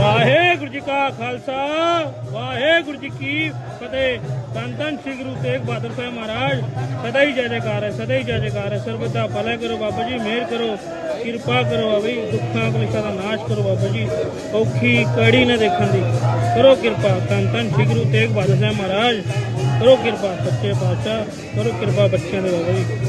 ਵਾਹਿਗੁਰੂ ਜੀ ਕਾ ਖਾਲਸਾ, ਵਾਹਿਗੁਰੂ ਜੀ ਕੀ ਫਤਿਹ। ਤਨ ਧੰਨ ਸ੍ਰੀ ਗੁਰੂ ਤੇਗ ਬਹਾਦਰ ਸਾਹਿਬ ਮਹਾਰਾਜ। ਸਦਾ ਹੀ ਜੈ ਜੈਕਾਰ ਹੈ, ਸਦਾ ਹੀ ਜੈ ਜੈਕਾਰ ਹੈ। ਸਰਬਤ ਦਾ ਭਲਾ ਕਰੋ ਬਾਬਾ ਜੀ, ਮਿਹਰ ਕਰੋ, ਕਿਰਪਾ ਕਰੋ ਅਭੀ ਦੁੱਖਾਂ ਕਲੇਸ਼ਾਂ ਦਾ ਨਾਸ਼ ਕਰੋ ਬਾਬਾ ਜੀ। ਔਖੀ ਕੜੀ ਨਾ ਦੇਖਣ ਦੀ। ਕਰੋ ਕਿਰਪਾ। ਤਨ ਧੰਨ ਸ੍ਰੀ ਗੁਰੂ ਤੇਗ ਬਹਾਦਰ ਸਾਹਿਬ ਮਹਾਰਾਜ। ਕਰੋ ਕਿਰਪਾ ਸੱਚੇ ਪਾਤਸ਼ਾਹ, ਕਰੋ ਕਿਰਪਾ ਬੱਚਿਆਂ ਦੇ ਬਾਬਾ ਜੀ।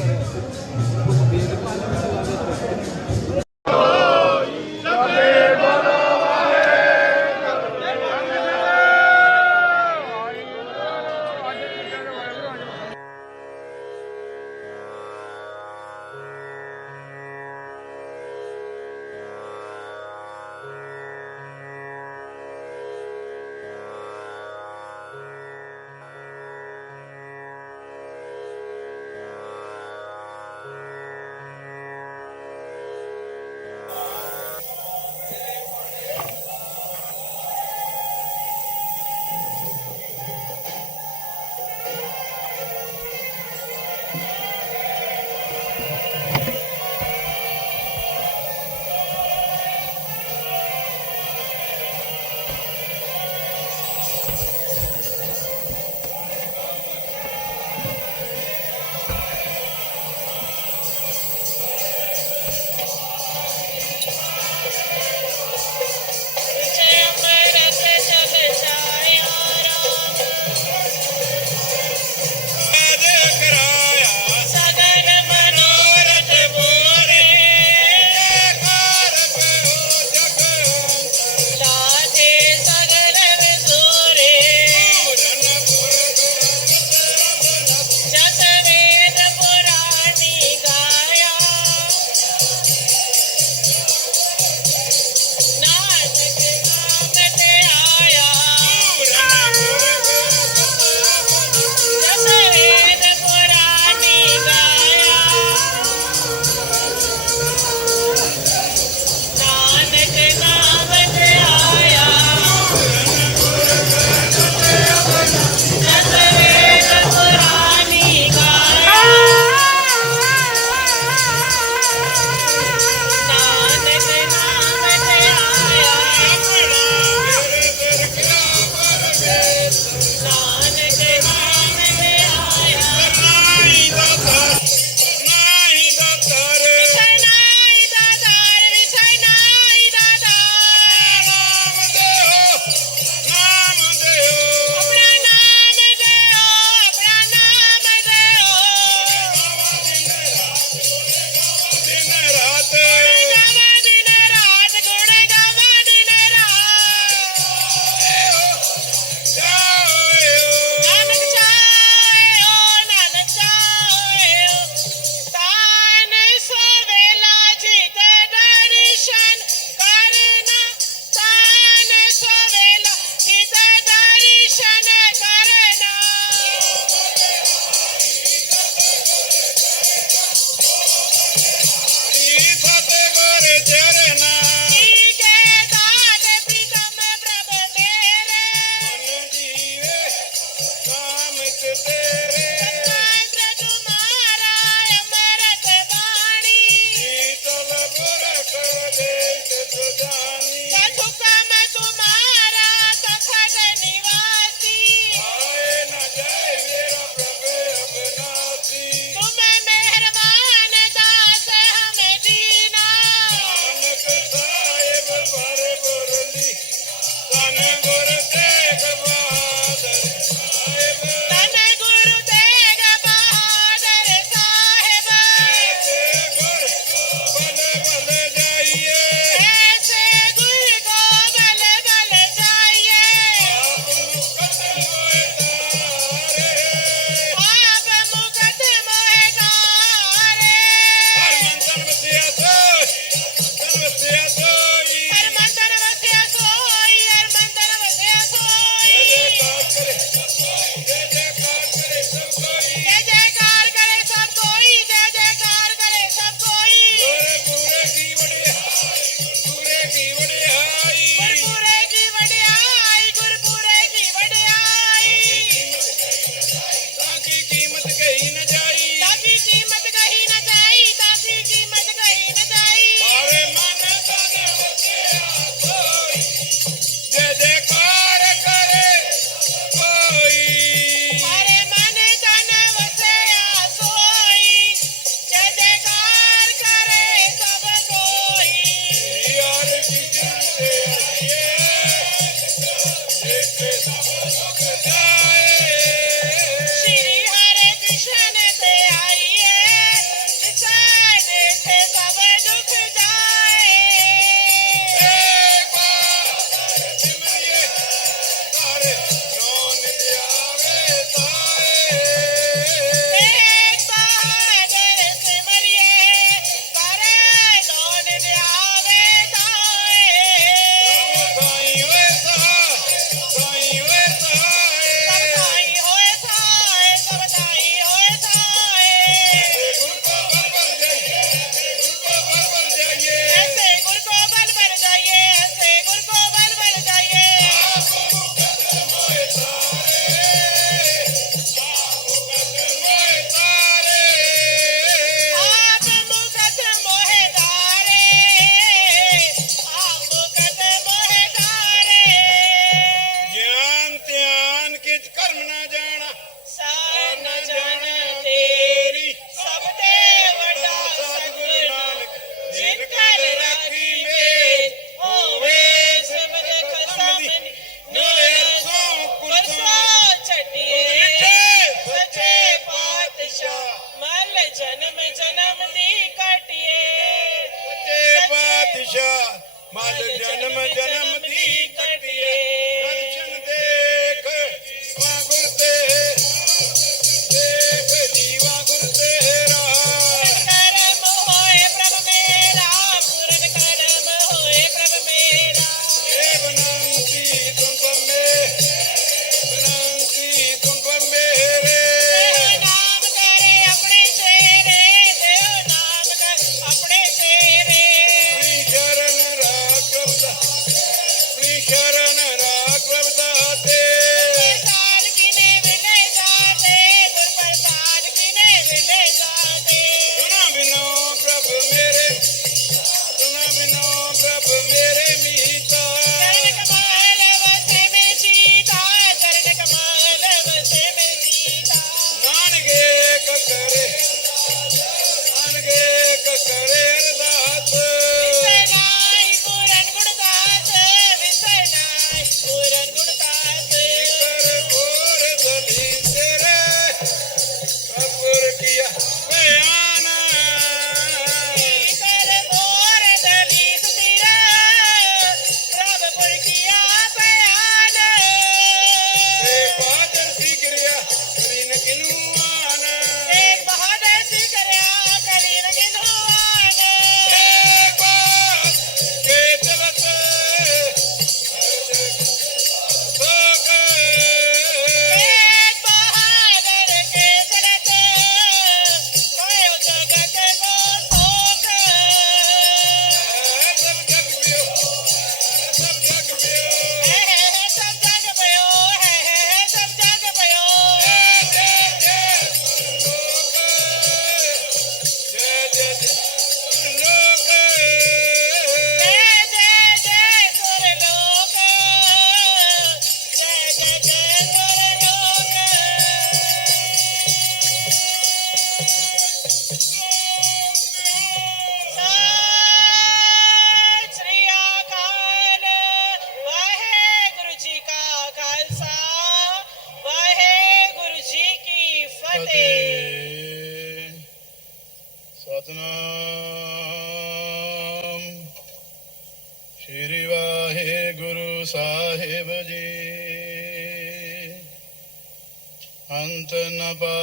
Yes,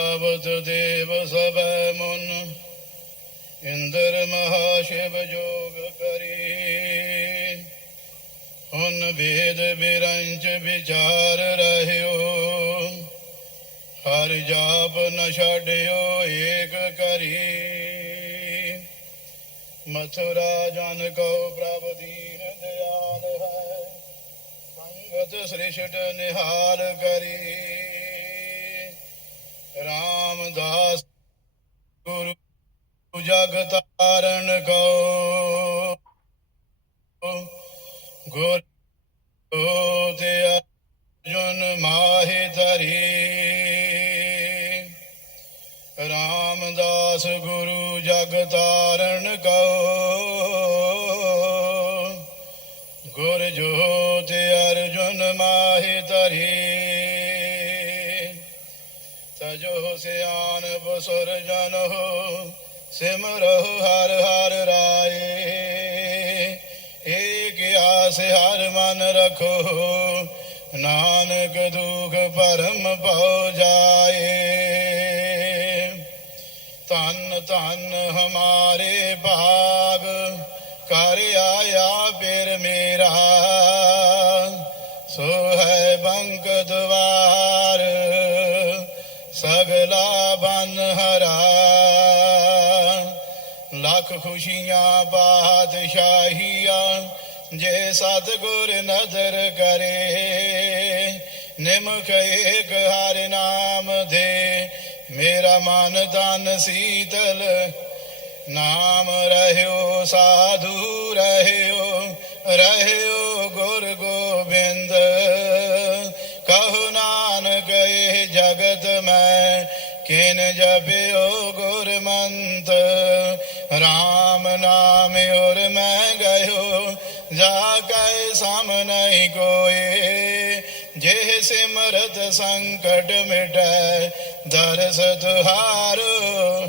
ਨ ਦੇਵ ਸਭੈ ਮੁਨ, ਇੰਦਰ ਮਹਾਸ਼ਿਵ ਜੋਗ ਕਰੀ। ਹੁਣ ਵੇਦ ਬਿਰੰਚ ਵਿਚਾਰ ਰਹਿਓ, ਹਰ ਜਾਪ ਨ ਛੱਡਿਓ ਏਕ ਕਰੀ। ਮਥੁਰਾ ਜਨ ਕੋ ਪ੍ਰਭ ਦੀਨ ਦਿਆਲ ਹੈ, ਸੰਗਤ ਸ੍ਰਿਸ਼ਟ ਨਿਹਾਲ ਕਰੀ। ਰਾਮਦਾਸ ਗੁਰੂ ਜਗ ਤਾਰਨ ਕੋ ਗੁਰ ਤੇ ਅਰਜੁਨ ਮਾਹਿ ਧਰੀ। ਰਾਮਦਾਸ ਗੁਰੂ ਜਗ ਤਾਰਨ ਕਉ। ਸੁਰ ਜਨ ਹੋ ਸਿਮਰਹੁ ਹਰ ਹਰ ਰਾਏ। ਏਕ ਆਸ ਹਰ ਮਨ ਰਖੋ, ਨਾਨਕ ਦੁਖ ਭਰਮ ਪਉ ਜਾਏ। ਤਨ ਤਨ ਹਮਾਰੇ ਭਾਗ ਖੁਸ਼ੀਆਂ ਬਾਦਸ਼ਾਹੀਆਂ ਜੇ ਸਤਗੁਰ ਨਜ਼ਰ ਕਰੇ ਨਿਮਖ ਏਕ ਹਰਿ ਨਾਮ ਦੇ। ਮੇਰਾ ਮਨ ਤਨ ਸੀਤਲ, ਨਾਮ ਰਹਿਓ, ਸਾਧੂ ਰਹਿਓ ਰਹਿਓ ਗੁਰ ਗੋਬਿੰਦ। ਕਹੋ ਨਾਨਕ, ਇਹ ਜਗਤ ਮੈਂ, ਕਿਨ ਜਪਿਓ ਗੁਰ ਮੰਤਰ ਰਾਮ ਨਾਮ ਔਰ ਮੈਂ ਗਇਓ, ਜਾ ਕੈ ਸਮ ਨਹੀਂ ਕੋਏ। ਜੇ ਸਿਮਰਤ ਸੰਕਟ ਮਿਟੈ, ਦਰਸ ਤੁਹਾਰੋ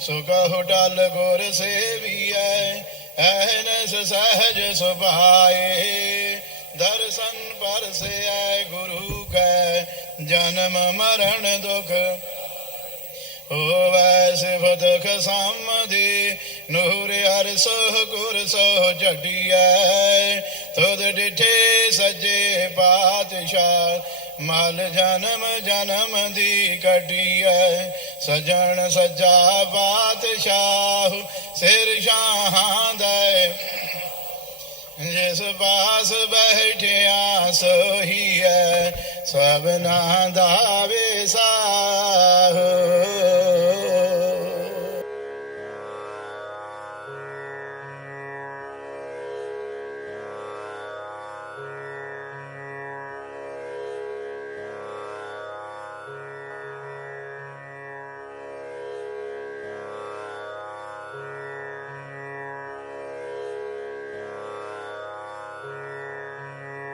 ਸੁਖ ਟਲ ਗੁਰ ਸੇਵੀਐ ਅਹਨਸ ਸਹਜ ਸੁਭਾਏ। ਦਰਸ਼ਨ ਪਰਸੈ ਗੁਰੂ ਕੈ, ਜਨਮ ਮਰਨ ਦੁਖ ਹੋਵੈ ਸਿਫਤ ਖਸਮਦੀ, ਨੂਰ ਹਰ ਸੋਹ ਗੁਰ ਸੋਹ ਜਟਿਐ ਤੁਧ ਡਿਠੇ ਸੱਜੇ ਪਾਤਸ਼ਾਹ, ਮਲ ਜਨਮ ਜਨਮ ਦੀ ਕਟਿਐ ਸਜਣ ਸਜਾ ਪਾਤਸ਼ਾਹ, ਸਿਰ ਸ਼ਾਹਾਂ ਦੇ। ਜਿਸ ਪਾਸ ਬੈਠਿਆ ਸੋਹੀ ਹੈ ਸਭਨਾ ਦਾ ਵਿਸਾਹ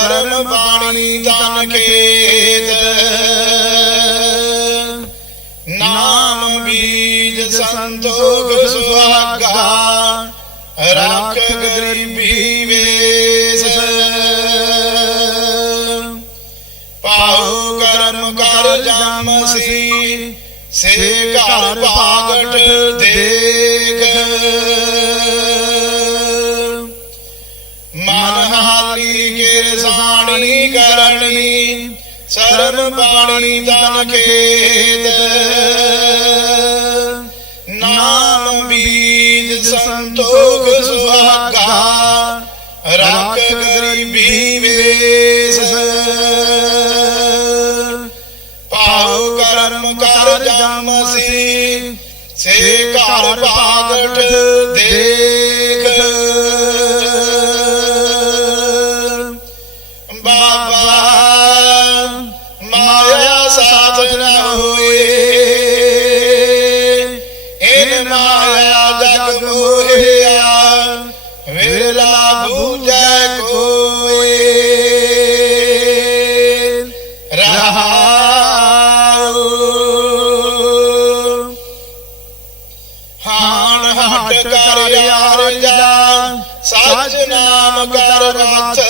ਸਰਮ ਬਾਣੀ ਤਨ ਖੇਤ। ਨਾਮ ਬੀਜ ਸੰਤੋਖ ਸੁਹਾਗਾ। ਰੱਖ ਗਰੀਬੀ ਵੇਸ ਪਾਉ ਕਰਮ ਕਰ ਜਮਸੀ ਸੇ। ਘਰ ਬਾਗਟ ਦੇਖ ਰਸਾਣੀ ਕਰਨੀ, ਸਰਮ ਬਾਣੀ ਤਨ ਖੇਤ। ਨਾਮ ਬੀਜ ਸੰਤੋਖ ਸੁਹਾਗਾ, ਰੱਖ ਗਰੀਬੀ ਵੇਸ ਪਾਉ ਕਰਮ ਕਰ ਜਮਸੀ ਸੇ ਘਰ ਬਾਗਟ ਨਾਮ ਕਰ ਵਤ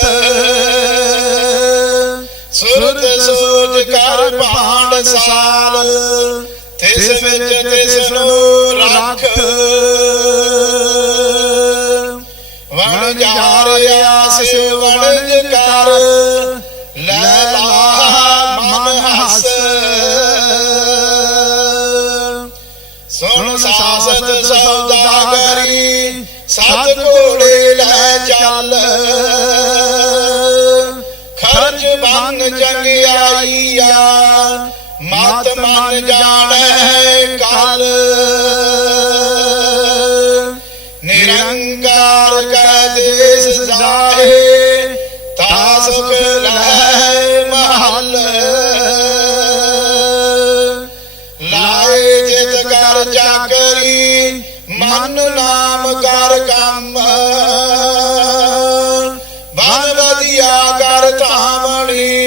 ਸੁਰਤ ਸੋਚ ਕਰ ਭਾਂਡ ਸਾਲ। ਤਿਸ ਵਿੱਚ ਤਿਸ ਨੂੰ ਰੱਖ। ਵਣ ਜਾਰਿਆ ਸਿਵ ਵਣਜ ਕਰ। ਲੈ ਲਾ ਮਨ ਹਸ। ਸੁਣ ਸਾਸਤ ਲੈ ਚੱਲ। ਖਰਚ ਬੰਨ ਚੰਗਿਆਈਆ ਮਤ ਮਨ ਜਾਣੈ ਕਲ। ਨਿਰੰਕਾਰ ਕੈ ਦੇਸ ਜਾਹੇ ਤਾ ਲੈ ਮਹਲ। ਲਾਏ ਜਿਤ ਕਰ ਚਾਕਰੀ ਮਨ ਨਾਮ ਕਰ ਕੰਮ। ਬਨ ਵਧੀਆ ਕਰ ਧਾਮਣੀ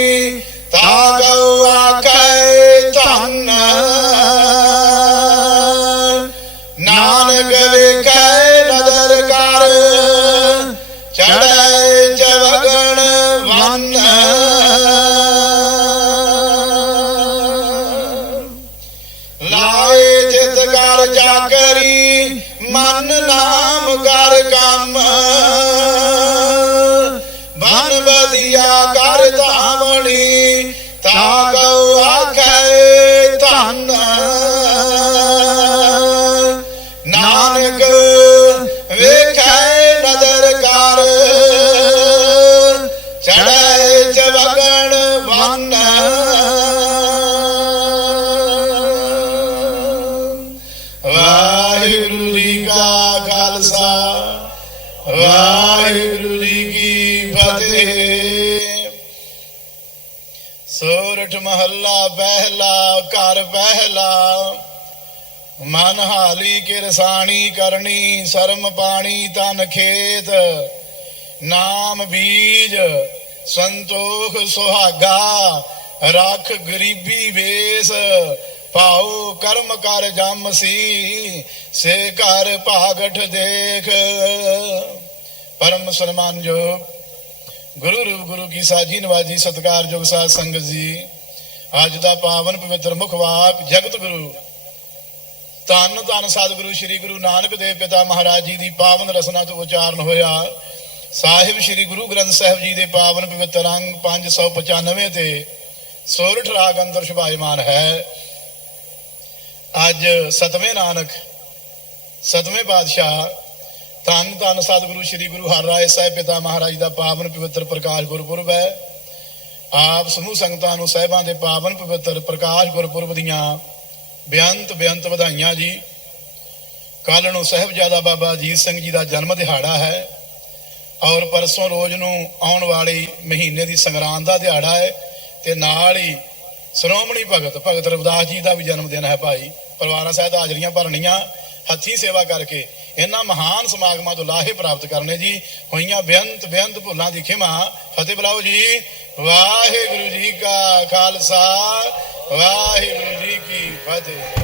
ਕਰਨੀ ਸ਼ਰਮ ਪਾਣੀ ਤਨ ਖੇਤ, ਨਾਮ ਬੀਜ ਸੰਤੋਖ ਸੁਹਾਗਾ, ਰੱਖ ਗਰੀਬੀ ਵੇਸ ਪਾਉ ਕਰਮ ਕਰ ਜਮ ਸੀ, ਸੇ ਘਰ ਭਾਗਠ ਦੇਖ। ਪਰਮ ਸਨਮਾਨਯੋਗ ਗੁਰੂ ਰੂਪ ਗੁਰੂ ਕੀ ਸਾਜੀ ਨਵਾਜੀ ਸਤਿਕਾਰਯੋਗ ਸਾਧ ਸੰਗਤ ਜੀ, ਅੱਜ ਦਾ ਪਾਵਨ ਪਵਿੱਤਰ ਮੁਖ ਵਾਕ ਜਗਤ ਗੁਰੂ ਧੰਨ ਧੰਨ ਸਤਿਗੁਰੂ, ਸ੍ਰੀ ਗੁਰੂ ਨਾਨਕ ਦੇਵ ਪਿਤਾ ਮਹਾਰਾਜ ਜੀ ਦੀ ਪਾਵਨ ਰਸਨਾ ਤੋਂ ਉਚਾਰਨ ਹੋਇਆ। ਸਾਹਿਬ ਸ੍ਰੀ ਗੁਰੂ ਗ੍ਰੰਥ ਸਾਹਿਬ ਜੀ ਦੇ ਪਾਵਨ ਪਵਿੱਤਰ ਅੰਗ 595 ਤੇ ਸੋਰਠ ਰਾਗ ਅੰਦਰ ਸ਼ੁਭਾਇਮਾਨ ਹੈ। ਅੱਜ ਸਤਵੇਂ ਨਾਨਕ, ਸਤਵੇਂ ਪਾਤਸ਼ਾਹ ਧੰਨ ਧੰਨ ਸਤਿਗੁਰੂ, ਸ੍ਰੀ ਗੁਰੂ ਹਰਿਰਾਏ ਸਾਹਿਬ ਪਿਤਾ ਮਹਾਰਾਜ ਦਾ ਪਾਵਨ ਪਵਿੱਤਰ ਪ੍ਰਕਾਸ਼ ਗੁਰਪੁਰਬ ਹੈ। ਆਪ ਸਮੂਹ ਸੰਗਤਾਂ ਨੂੰ ਸਾਹਿਬਾਂ ਦੇ ਪਾਵਨ ਪਵਿੱਤਰ ਪ੍ਰਕਾਸ਼ ਗੁਰਪੁਰਬ ਦੀਆਂ ਬੇਅੰਤ ਬੇਅੰਤ ਵਧਾਈਆਂ ਜੀ। ਕੱਲ ਨੂੰ ਸਾਹਿਬਜ਼ਾਦਾ ਬਾਬਾ ਅਜੀਤ ਸਿੰਘ ਜੀ ਦਾ ਜਨਮ ਦਿਹਾੜਾ ਹੈ ਔਰ ਪਰਸੋਂ ਰੋਜ਼ ਨੂੰ ਆਉਣ ਵਾਲੀ ਮਹੀਨੇ ਦੀ ਸੰਗਰਾਂਦ ਦਾ ਦਿਹਾੜਾ ਹੈ ਤੇ ਨਾਲ ਹੀ ਸ਼੍ਰੋਮਣੀ ਭਗਤ ਭਗਤ ਰਵਿਦਾਸ ਜੀ ਦਾ ਵੀ ਜਨਮ ਦਿਨ ਹੈ ਭਾਈ। ਪਰਿਵਾਰਾਂ ਸਹਿਤ ਹਾਜ਼ਰੀਆਂ ਭਰਨੀਆਂ, ਹੱਥੀਂ ਸੇਵਾ ਕਰਕੇ ਇਹਨਾਂ ਮਹਾਨ ਸਮਾਗਮਾਂ ਤੋਂ ਲਾਹੇ ਪ੍ਰਾਪਤ ਕਰਨੇ ਜੀ। ਹੋਈਆਂ ਬੇਅੰਤ ਬੇਅੰਤ ਭੁੱਲਾਂ ਦੀ ਖਿਮਾ। ਫਤਿਹ ਬੁਲਾਓ ਜੀ। ਵਾਹਿਗੁਰੂ ਜੀ ਕਾ ਖਾਲਸਾ। ਵਾਹਿਗੁਰੂ ਜੀ ਕੀ ਫਤਿਹ।